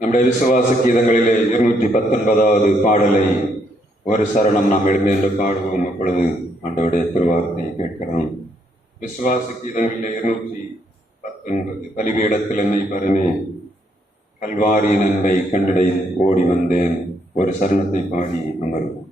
நம்முடைய விசுவாச கீதங்களிலே 219வது பாடலை ஒரு சரணம் நாம் எழுந்து என்று பாடுவோம். அப்பொழுது ஆண்டவருடைய திருவார்த்தையை கேட்கிறோம். விசுவாச கீதங்களிலே 219 பலிபீடத்தில் என்னை பரமே கல்வாரியின் அன்பை கண்டடை ஓடி வந்தேன். ஒரு சரணத்தை பாடி அமர்வோம்.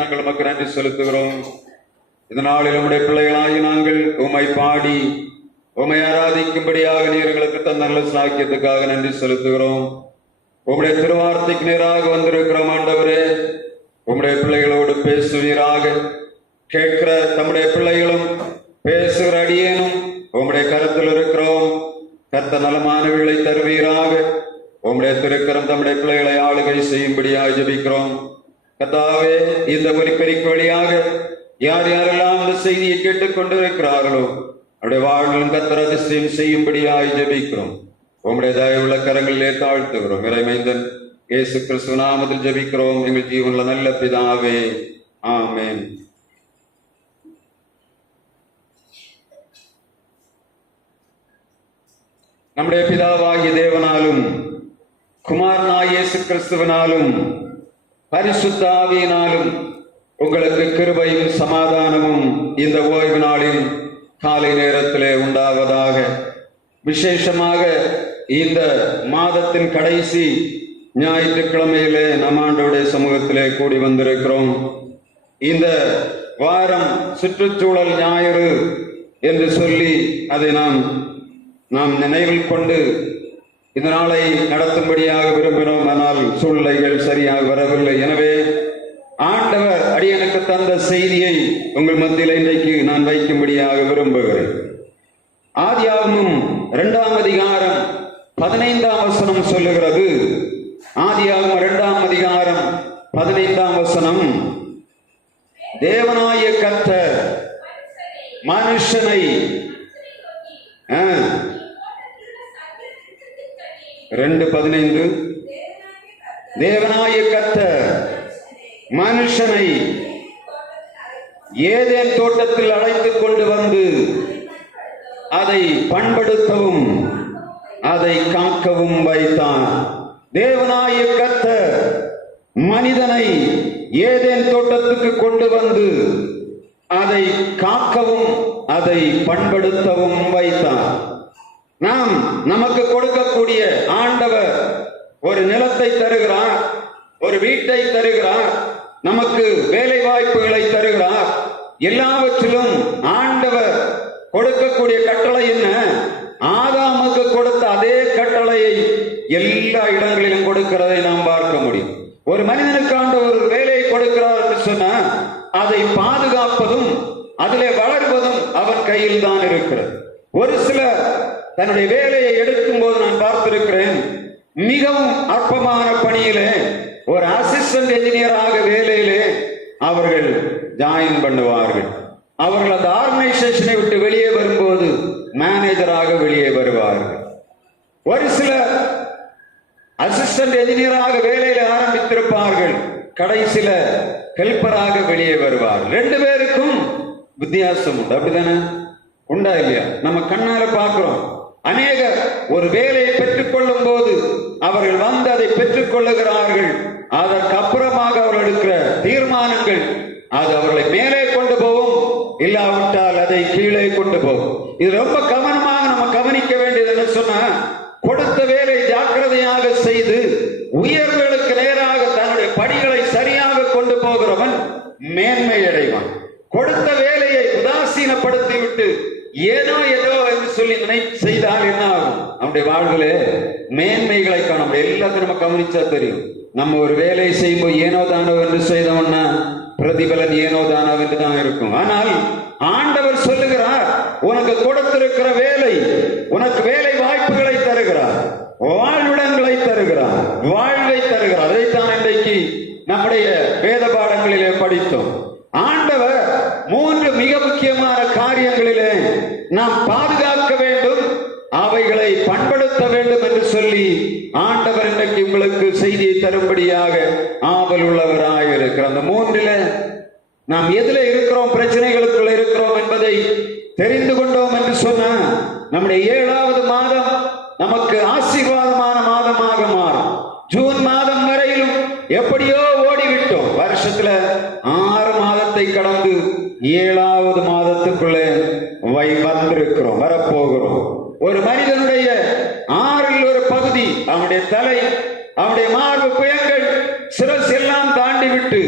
நாங்கள் உமக்கு நன்றி செலுத்துகிறோம். இந்த நாளில் நம்முடைய பிள்ளைகளாகி நாங்கள் உம்மை பாடி உம்மை ஆராதிக்கும்படியாக நீர் எங்களுக்கு தந்த நல்ல சாக்கியத்துக்காக நன்றி செலுத்துகிறோம். உம்முடைய திருவார்த்தைக்கு நேராக வந்திருக்கிறோம். ஆண்டவரே, உம்முடைய பிள்ளைகளோடு பேசுவீராக. கேட்கிற தம்முடைய பிள்ளைகளும் பேசுகிற அடியேனும் உம்முடைய கருத்தில் இருக்கிறோம். கர்த்த நலமானவர்களை தருவீராக. உம்முடைய திருக்கரம் தம்முடைய பிள்ளைகளை ஆளுகை செய்யும்படியாக ஜெபிக்கிறோம். கர்த்தாவே, இந்த ஒலிபெருக்கி வழியாக யார் யாரெல்லாம் இந்த செய்தியை கேட்டுக் கொண்டிருக்கிறார்களோ அவருடைய வாழ்விலும் கர்த்தர் அதிசயம் செய்யும்படியாக ஜெபிக்கிறோம். உம்முடைய தயவுள்ள கரங்களிலே தாழ்த்துகிறோம். இறைமைந்தன் இயேசு கிறிஸ்து நாமத்தில் ஜெபிக்கிறோம் எங்கள் ஜீவனுள்ள நல்ல பிதாவே, ஆமென். நம்முடைய பிதாவாகிய தேவனாலும் குமாரனாகிய இயேசு கிறிஸ்துவினாலும் பரிசுத்த ஆவியினாலும் உங்களுக்கு கிருபையும் சமாதானமும் இந்த ஓய்வு நாளின் காலை நேரத்திலே உண்டாவதாக. விசேஷமாக இந்த மாதத்தின் கடைசி ஞாயிற்றுக்கிழமையிலே நம் ஆண்டவருடைய சமூகத்திலே கூடி வந்திருக்கிறோம். இந்த வாரம் சுற்றுச்சூழல் ஞாயிறு என்று சொல்லி அதை நாம் நினைவில் கொண்டு இந்த நாளை நடத்தும்படியாக விரும்பினோம். ஆனால் சூழ்நிலைகள் சரியாக வரவில்லை. எனவே ஆண்டவர் அடியனுக்கு தந்த செய்தியை உங்கள் மத்தியில் இன்றைக்கு நான் வைக்கும்படியாக விரும்புகிறேன். ஆதியாகமம் 2ஆம் அதிகாரம் 15ஆம் வசனம் சொல்லுகிறது. ஆதியாகமம் 2ஆம் அதிகாரம் 15ஆம் வசனம், தேவனாகிய கர்த்தர் மனுஷனை 2:15 தேவனாகிய கர்த்தர் மனுஷனை ஏதேன் தோட்டத்தில் அழைத்துக் கொண்டு வந்து அதை பண்படுத்தவும் அதை காக்கவும் வைத்தான். தேவனாகிய கர்த்தர் மனிதனை ஏதேன் தோட்டத்துக்கு கொண்டு வந்து அதை காக்கவும் அதை பண்படுத்தவும் வைத்தான். நமக்கு கொடுக்கக்கூடிய ஆண்டவர் ஒரு நிலத்தை தருகிறார், ஒரு வீட்டை தருகிறார், நமக்கு வேலை வாய்ப்புகளை தருகிறார். எல்லாவற்றிலும் ஆண்டவர் கொடுக்கக்கூடிய கட்டளை என்ன? ஆதாமுக்கு கொடுத்த அதே கட்டளையை எல்லா இடங்களிலும் கொடுக்கிறதை நாம் பார்க்க முடியும். ஒரு மனிதனுக்கு ஆண்டவர் ஒரு வேலையை கொடுக்கிறார் என்று சொன்னா அதை பாதுகாப்பதும் அதிலே வளர்வதும் அவன் கையில் தான் இருக்கிறது. ஒரு சிலர் தன்னுடைய வேலையை எடுக்கும் போது நான் பார்த்திருக்கிறேன், மிகவும் அற்பமான பணியிலே ஒரு அசிஸ்டன்ட் என்ஜினியராக வேலையிலே அவர்கள் ஜாயின் பண்ணுவார்கள். அவர்கள் அந்த ஆர்கனைசேஷனை விட்டு வெளியே வரும்போது மனிதராக வெளியே வருவார்கள். ஒரு சிலர் அசிஸ்டன்ட் என்ஜினியராக வேலையில ஆரம்பித்திருப்பார்கள், கடைசியில ஹெல்ப்பராக வெளியே வருவார்கள். 2 பேருக்கும் வித்தியாசம் உண்டு, அப்படித்தானே? உண்டா இல்லையா? நம்ம கண்ணால பார்க்கிறோம். அநேகர் ஒரு வேலையை பெற்றுக் கொள்ளும் போது அவர்கள் வந்து அதை பெற்றுக் கொள்ளுகிறார்கள். அதற்கு அப்புறமாக அவர்கள் எடுக்கிற தீர்மானங்கள் அது அவர்களை மேலே கொண்டு போகும், இல்லாவிட்டால் அதை கீழே கொண்டு போகும். இது ரொம்ப கவனமாக நம்ம கவனிக்க வேண்டியது என்ன சொன்னா, கொடுத்த வேலை ஜாக்கிரதையாக செய்து உயர்வுகளுக்கு நேராக தன்னுடைய படிகளை சரியாக கொண்டு போகிறவன் மேன்மை அடைவான். கொடுத்த வேலையை உதாசீனப்படுத்தி விட்டு ஏதோ ஏதோ என்று சொல்லி செய்தால் என்ன ஆகும்? நம்முடைய வாழ்விலே மேன்மைகளை காணும். எல்லாத்தையும் நம்ம கவனிச்சா தெரியும். நம்ம ஒரு வேலையை செய்யும்போது ஏனோ தானோ என்று செய்தோம்னா பிரதிபலன் ஏனோ தானோ என்று தான் இருக்கும். ஆனால் ஆண்டவர் சொல்லுகிறார், உனக்கு கொடுத்திருக்கிற வேலை, உனக்கு வேலை வாய்ப்புகளை தருகிறார், வாழ்விடங்களை தருகிறார், வாழ்வை தருகிறார். அதைத்தான் இன்றைக்கு நம்முடைய வேத பாடங்களிலே படித்தோம். ஆண்டவர் 3 மிக முக்கியமான காரியங்களிலே நாம் பாதுகாக்க வேண்டும், அவைகளை பண்படுத்த வேண்டும் என்று சொல்லி ஆண்டவர் இன்றைக்கு உங்களுக்கு செய்தியை தரும்படியாக ஆவல் உள்ளவராக இருக்கிறார். அந்த 3ல நாம் எதுல இருக்கிறோம், பிரச்சனைகளுக்குள்ள இருக்கிறோம் என்பதை தெரிந்து கொண்டோம் என்று சொன்னா நம்முடைய 7வது மாதம் நமக்கு ஆசீர்வாதமான மாதமாக மாறும். ஜூன் மாதம் வரையிலும் எப்படியோ ஓடிவிட்டோம். வருஷத்துல 6 மாதத்தை கடந்து 7வது மாதத்துக்குள்ளே வந்திருக்கிறோம், வரப்போகிறோம். ஒரு மனிதனுடைய 6ல் ஒரு பகுதி, அவனுடைய தலை, அவனுடைய மார்பு, புயங்கள், சிரஸ் எல்லாம் தாண்டி விட்டு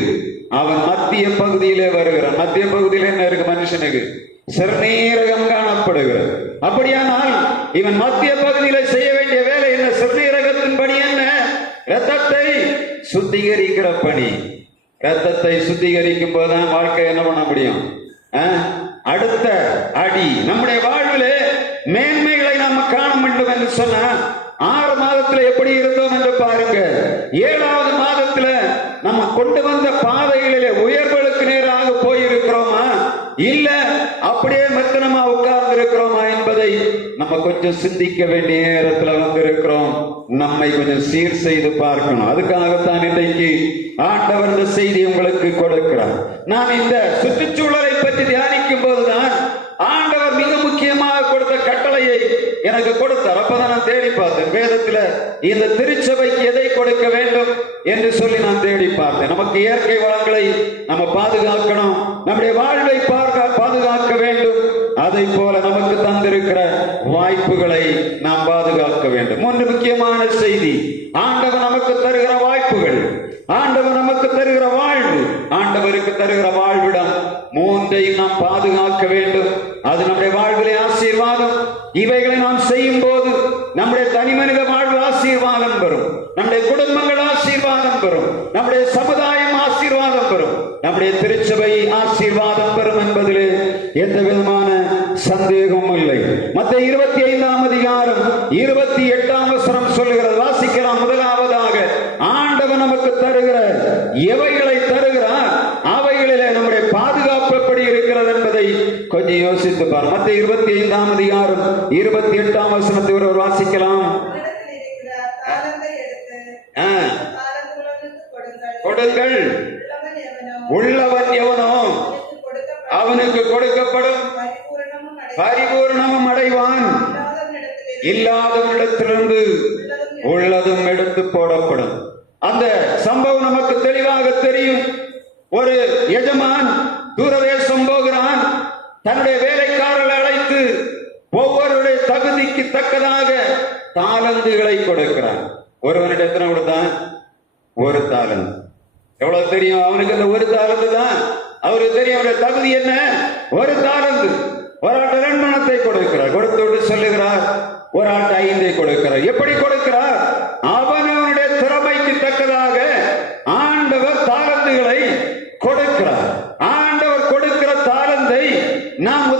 அவன் மத்திய பகுதியிலே வருகிறான். மத்திய பகுதியில் என்ன இருக்கு? மனுஷனுக்கு சிறுநீரகம் காணப்படுகிறது. அப்படியானால் இவன் மத்திய பகுதியில செய்ய வேண்டிய வேலை என்ன? சிறுநீரகத்தின் பணி என்ன? இரத்தத்தை சுத்திகரிக்கிற பணி. இரத்தத்தை சுத்திகரிக்கும் போதுதான் வாழ்க்கை என்ன பண்ண முடியும்? அடுத்த அடி நம்முடைய வாழ்விலே மேன்மைகளை நாம காண வேண்டும் என்று சொன்னா 6 மாதத்துல எப்படி இருந்தோம் என்று பாருங்க. 7வது மாதத்துல நம்ம கொண்டு வந்த பாதைகளிலே உயர்வுகளுக்கு நேராக போயிருக்கிறோமா, இல்ல அப்படியே மெத்தனமா உட்கார்ந்து இருக்கிறோமா என்பதை நம்ம கொஞ்சம் சிந்திக்க வேண்டிய நேரத்துல வந்திருக்கிறோம். நம்மை கொஞ்சம் சீர் செய்து பார்க்கணும். அதுக்காகத்தான் இன்றைக்கு ஆண்டவர் இந்த செய்தி உங்களுக்கு கொடுக்கிறார். நாம் இந்த சுற்றுச்சூழலை பற்றி தியானிக்கும் போதுதான் ஆண்டவர் மிக முக்கியமாக கொடுத்த கட்டளையை எனக்கு கொடுத்தார். அப்பதான் நான் தேடி பார்த்தேன், வேதத்துல இந்த திருச்சபைக்கு எதை கொடுக்க வேண்டும் என்று சொல்லி நான் தேடி பார்த்தேன். நமக்கு இயற்கை வளங்களை நம்ம பாதுகாக்கணும், நம்முடைய வாழ்வை பாதுகாக்க வேண்டும். அதை போல நமக்கு தந்திருக்கிற வாய்ப்புகளை நாம் பாதுகாக்க வேண்டும். 3 முக்கியமான செய்தி. ஆண்டவர் நமக்கு தருகிற வாய்ப்புகள், ஆண்டவர் நமக்கு தருகிற வாழ்வு, ஆண்டவருக்கு தருகிற வாழ்விடம், 3ஐயும் நாம் பாதுகாக்க வேண்டும். அது நம்முடைய வாழ்விலே ஆசீர்வாதம். இவைகளை நாம் செய்யும் போது நம்முடைய தனி மனித வாழ்வு ஆசீர்வாதம் பெறும், நம்முடைய குடும்பங்கள் ஆசீர்வாதம் பெறும், நம்முடைய சமுதாயம் ஆசீர்வாதம் பெறும், நம்முடைய திருச்சபை ஆசீர்வாதம் பெறும் என்பதிலே எந்த விதமான சந்தேகமும் இல்லை. மத்தேயு 25ஆம் அதிகாரம் 28ஆம் வசனம் சொல்லுகிறது. வாசிக்கலாம். முதலாவதாக ஆண்டவர் நமக்கு தருகிற எவைகளை தருகிறார், அவைகளிலே நம்முடைய பாதுகாப்பு எப்படி இருக்கிறது என்பதை கொஞ்சம் யோசித்து பார். மத்தேயு 25ஆம் அதிகாரம் 28ஆம் வசனத்தை ஒரு வாசிக்கலாம். கொடுங்கள், உள்ளவன் எவனோ அவனுக்கு கொடுக்கப்படும், பரிபூர்ணமும் அடைவான், இல்லாதவனிடத்திலிருந்து உள்ளதும் எடுத்து போடப்படும். அந்த சம்பவம் நமக்கு தெளிவாக தெரியும். ஒரு எஜமான் தூரதேசம் போகிறான், தன்னுடைய வேலைக்காரர்களை அழைத்து ஒவ்வொருடைய தகுதிக்கு தக்கதாக தாலந்துகளை கொடுக்கிறான். ஒருவனிடம் எத்தனை கொடுத்தான்? 1 தாலந்து. எவ்வளவு தெரியும் அவனுக்கு? அந்த 1 தாலந்து தான் அவருக்கு தெரியும். அவருடைய தகுதி என்ன? 1 தாலந்து. ஒரு ஆட்ட 2 பணத்தை கொடுக்கிறார், கொடுத்து விட்டு சொல்லுகிறார் ஒரு ஆட்ட 5ஐ கொடுக்கிறார். எப்படி கொடுக்கிறார்? அவனுடைய திறமைக்கு தக்கதாக ஆண்டவர் தாலந்துகளை கொடுக்கிறார். ஆண்டவர் கொடுக்கிற தாலந்தை நாம்